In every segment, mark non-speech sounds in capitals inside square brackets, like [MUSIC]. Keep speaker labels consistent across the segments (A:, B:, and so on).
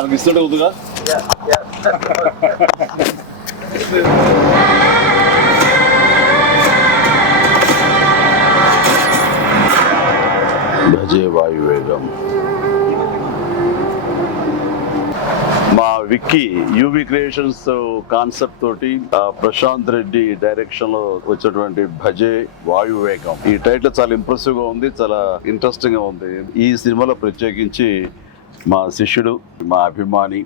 A: నేను తనకి ఇస్తుంటే వద్దుగా భజే వాయువేగం. మా విక్కీ యూవి క్రియేషన్స్ కాన్సెప్ట్ తోటి ప్రశాంత్ రెడ్డి డైరెక్షన్లో వచ్చినటువంటి భజే వాయువేగం. ఈ టైటిల్ చాలా ఇంప్రెసివ్గా ఉంది చాలా ఇంట్రెస్టింగ్గా ఉంది. ఈ సినిమాలో ప్రత్యేకించి మా శిష్యుడు మా అభిమాని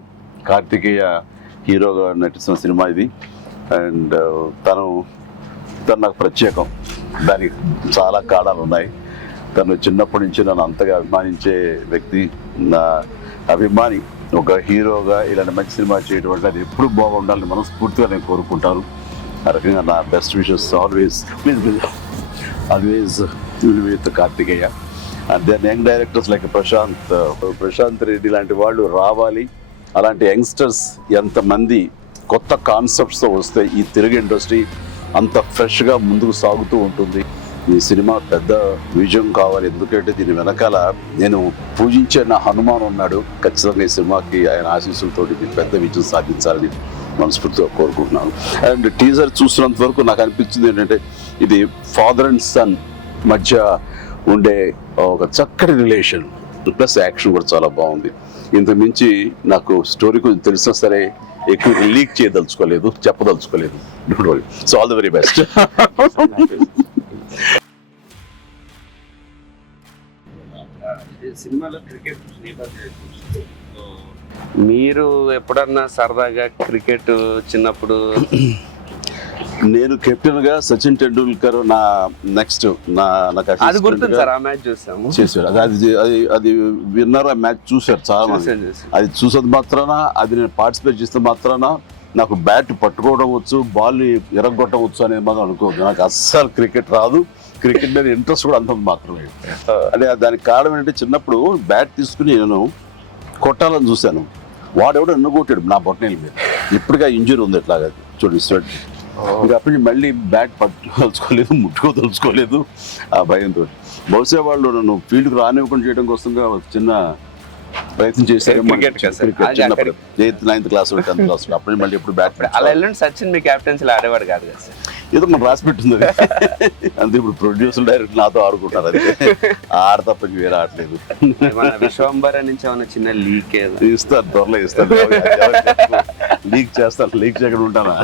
A: కార్తికేయ హీరోగా నటిస్తున్న సినిమా ఇది. అండ్ తను తను నాకు ప్రత్యేకం. దానికి చాలా కారణాలు ఉన్నాయి. తను చిన్నప్పటి నుంచి నన్ను అంతగా అభిమానించే వ్యక్తి నా అభిమాని ఒక హీరోగా ఇలాంటి మంచి సినిమా చేయడం అంటే అది ఎప్పుడు బాగుండాలని మనస్ఫూర్తిగా నేను కోరుకుంటాను. ఆ రకంగా నా best wishes always please always with Karthikeya. And then young directors like Prashanth Prashanth Reddy లాంటి వాళ్ళు రావాలి. అలాంటి యంగ్స్టర్స్ ఎంతమంది కొత్త కాన్సెప్ట్స్తో వస్తే ఈ తెలుగు ఇండస్ట్రీ అంత ఫ్రెష్గా ముందుకు సాగుతూ ఉంటుంది. ఈ సినిమా పెద్ద విజయం కావాలి. ఎందుకంటే దీని వెనకాల నేను పూజించే నా హనుమాన్ ఉన్నాడు. ఖచ్చితంగా ఈ సినిమాకి ఆయన ఆశీస్సులతో పెద్ద విజయం సాధించాలని మనస్ఫూర్తిగా కోరుకుంటున్నాను. అండ్ టీజర్ చూసినంత వరకు నాకు అనిపించింది ఏంటంటే ఇది ఫాదర్ అండ్ సన్ మధ్య ఉండే ఒక చక్కటి రిలేషన్ ప్లస్ యాక్షన్ కూడా చాలా బాగుంది. ఇంతకు మించి నాకు స్టోరీ కొంచెం తెలిసినా సరే ఎక్కువ లీక్ చేయదలుచుకోలేదు చెప్పదలుచుకోలేదు. Don't worry so all the very best
B: సినిమాలో క్రికెట్ మీరు ఎప్పుడన్నా సరదాగా క్రికెట్ చిన్నప్పుడు
A: నేను కెప్టెన్గా సచిన్ టెండూల్కర్ నా నెక్స్ట్ నా నాకు
B: అది గుర్తుంది సార్ ఆ మ్యాచ్ చూసాము.
A: చేశారు అది అది అది విన్నర్ ఆ మ్యాచ్ చూశారు చాలా. అది చూసేది మాత్రాన? అది నేను పార్టిసిపేట్ చేస్తే మాత్రాన? నాకు బ్యాట్ పట్టుకోవడం వచ్చు బాల్ ఎరగొట్టడం వచ్చు అనేది మాత్రం అనుకోవద్దు. నాకు అస్సలు క్రికెట్ రాదు. క్రికెట్ మీద ఇంట్రెస్ట్ కూడా అంత మాత్రమే అంటే దానికి కారణం ఏంటంటే చిన్నప్పుడు బ్యాట్ తీసుకుని నేను కొట్టాలని చూశాను. వాడెవడో ఎన్ను కొట్టాడు నా బొట్టనేల మీద. ఇప్పటికే ఇంజరీ ఉంది ఎట్లాగా చూడండి స్వెట్ ఇంకా అప్పటి నుంచి మళ్ళీ బ్యాట్ పట్టుకోదలుచుకోలేదు ముట్టుకోదలుచుకోలేదు ఆ భయంతో. బహుశా వాళ్ళు నన్ను ఫీల్డ్కి రానివ్వకుండా చేయడం కోసంగా ఒక చిన్న ప్రయత్నం చేశారు?
B: అది
A: eighth ninth class tenth class అప్పటి నుంచి మళ్ళీ ఎప్పుడు బ్యాట్
B: అలా వెళ్ళండి సచిన్ మీ క్యాప్టెన్సీలో ఆడేవాడు కాదు కదా
A: ఏదో మనం రాసి పెట్టింది అది. అంతే ఇప్పుడు ప్రొడ్యూసర్ డైరెక్ట్ నాతో ఆడుకుంటారు అంతే. ఆడ తప్ప వేరే ఆడలేదు
B: విశ్వంబర నుంచి ఏమైనా చిన్న లీక్
A: ఇస్తారు త్వరలో ఇస్తారు. [LAUGHS] లీక్ చేస్తాను లీక్ చేయకుండా ఉంటానా